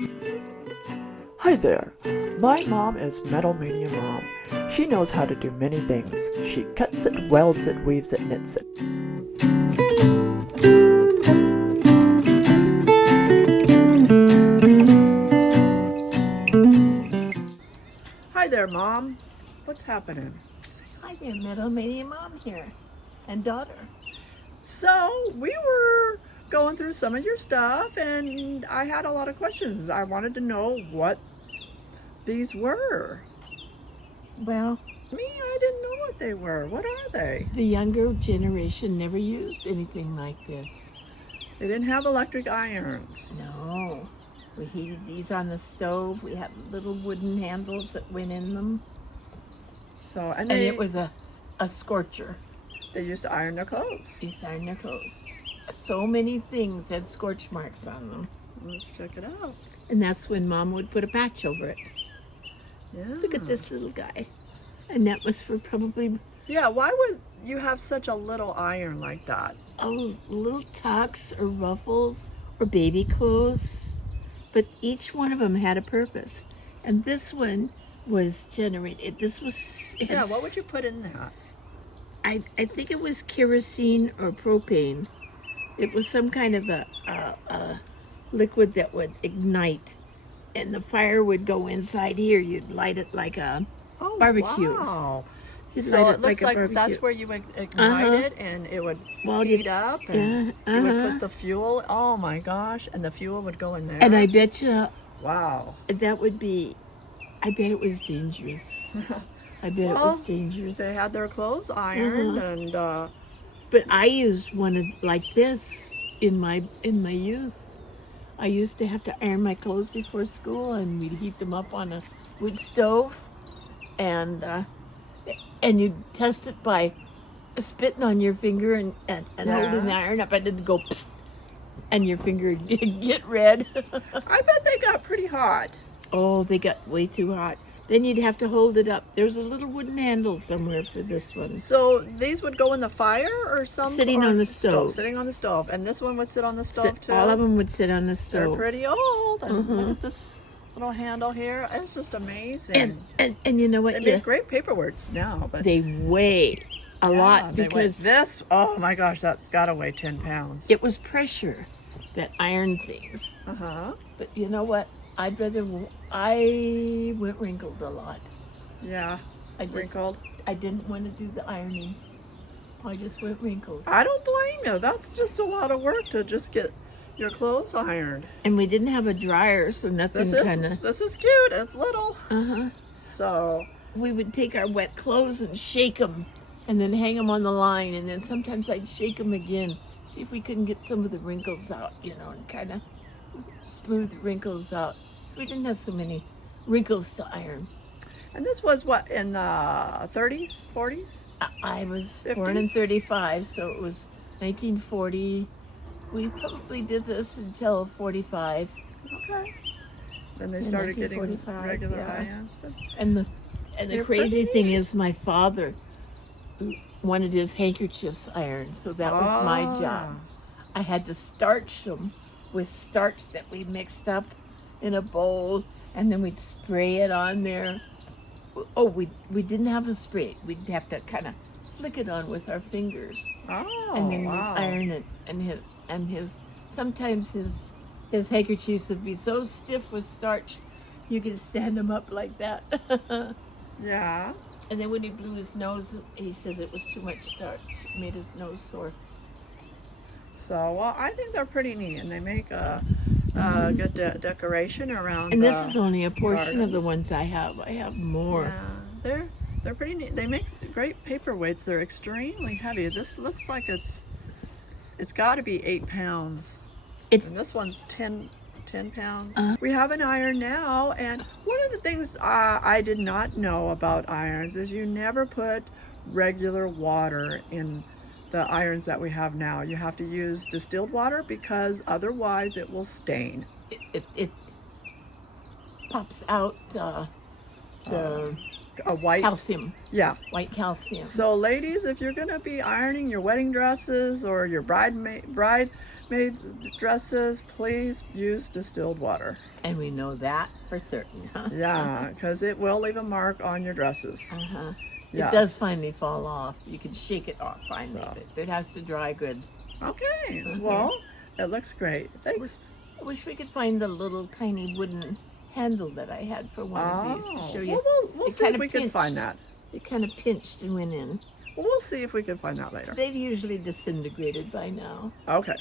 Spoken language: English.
Hi there. My mom is Metal Mania Mom. She knows how to do many things. She cuts it, welds it, weaves it, knits it. Hi there, Mom. What's happening? Hi there, Metal Mania Mom here, and daughter. So, we were going through some of your stuff, and I had a lot of questions. I wanted to know what these were. Well, I didn't know what they were. What are they? the younger generation never used anything like this. They didn't have electric irons. No, we heated these on the stove. We had little wooden handles that went in them, So, and it was a scorcher. They used to iron their clothes. Used to iron their clothes. So many things had scorch marks on them, Let's check it out. and that's when Mom would put a patch over it. Yeah. Look at this little guy, and that was for probably Yeah, why would you have such a little iron like that? little tucks or ruffles or baby clothes, but each one of them had a purpose. And this one was generated. Yeah, what would you put in that? I think it was kerosene or propane. It was some kind of a liquid that would ignite, and the fire would go inside here. You'd light it like a barbecue. Wow. You'd So light it looks like barbecue. that's where you would ignite it, and it would heat up, and you would put the fuel. Oh my gosh! And the fuel would go in there. And I bet you Wow. that would be. I bet it was dangerous. I bet it was dangerous. They had their clothes ironed, and But I used one like this in my youth. I used to have to iron my clothes before school, and we'd heat them up on a wood stove, and you'd test it by spitting on your finger and holding the iron up, and it'd go psst, and your finger would get red. I bet they got pretty hot. Oh, they got way too hot. Then you'd have to hold it up. There's a little wooden handle somewhere for this one. So these would go in the fire, or Sitting on the stove. Sitting on the stove, and this one would sit on the stove too. All of them would sit on the They're stove. pretty old. And look at this little handle here. It's just amazing. And you know what? They make great paperweights now, but They weigh a lot because this. Oh my gosh, that's got to weigh 10 pounds. it was pressure that ironed things. But you know what? I went wrinkled a lot. Yeah, wrinkled. I didn't want to do the ironing. I just went wrinkled. I don't blame you. That's just a lot of work to just get your clothes ironed. And we didn't have a dryer, so nothing This is cute. It's little. So we would take our wet clothes and shake them, and then hang them on the line, and then sometimes I'd shake them again, see if we couldn't get some of the wrinkles out, and kind of smooth the wrinkles out. So we didn't have so many wrinkles to iron. And this was what, in the 30s, 40s? I was 50s? born in 35, so it was 1940. We probably did this until 45. Okay. Then they In started getting 1945, regular yeah. irons. And the They're crazy pretty thing neat. is my father wanted his handkerchiefs ironed, so that was my job. I had to starch them with starch that we mixed up in a bowl, and then we'd spray it on there. Oh, we didn't have a spray. We'd have to kind of flick it on with our fingers, and then we'd iron it. And sometimes his handkerchiefs would be so stiff with starch, you could stand them up like that. Yeah. And then when he blew his nose, he says it was too much starch. It made his nose sore. So, well, I think they're pretty neat, and they make a good decoration around. And this is only a portion garden. of the ones I have. I have more. Yeah, they're pretty neat. They make great paperweights. They're extremely heavy. This looks like it's got to be 8 pounds. And this one's 10 pounds. We have an iron now, and one of the things I did not know about irons is you never put regular water in the irons that we have now. You have to use distilled water because otherwise it will stain. It pops out the A white. Calcium. Yeah. White calcium. So ladies, if you're gonna be ironing your wedding dresses or your bridesmaid dresses, please use distilled water. And we know that for certain, huh? Yeah, because it will leave a mark on your dresses. Uh-huh. Yeah. It does finally fall off. You can shake it off finally, Wow. but it has to dry good. Okay, Uh-huh. well, it looks great. Thanks. I wish we could find the little tiny wooden handle that I had for one of these to show you. Well, we'll It see if kinda we can pinched. find that. It kind of pinched and went in. Well, we'll see if we can find that later. They've usually disintegrated by now. Okay.